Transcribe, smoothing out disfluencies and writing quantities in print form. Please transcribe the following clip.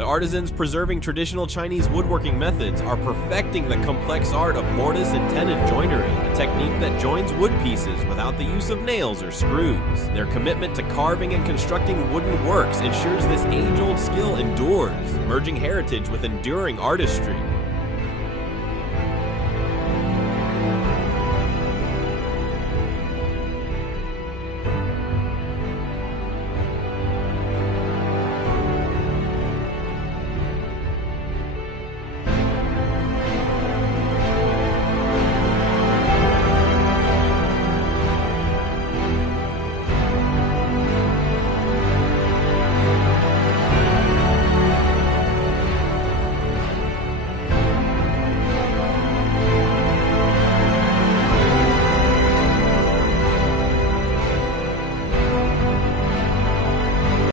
The artisans preserving traditional Chinese woodworking methods are perfecting the complex art of mortise and tenon joinery, a technique that joins wood pieces without the use of nails or screws. Their commitment to carving and constructing wooden works ensures this age-old skill endures, merging heritage with enduring artistry.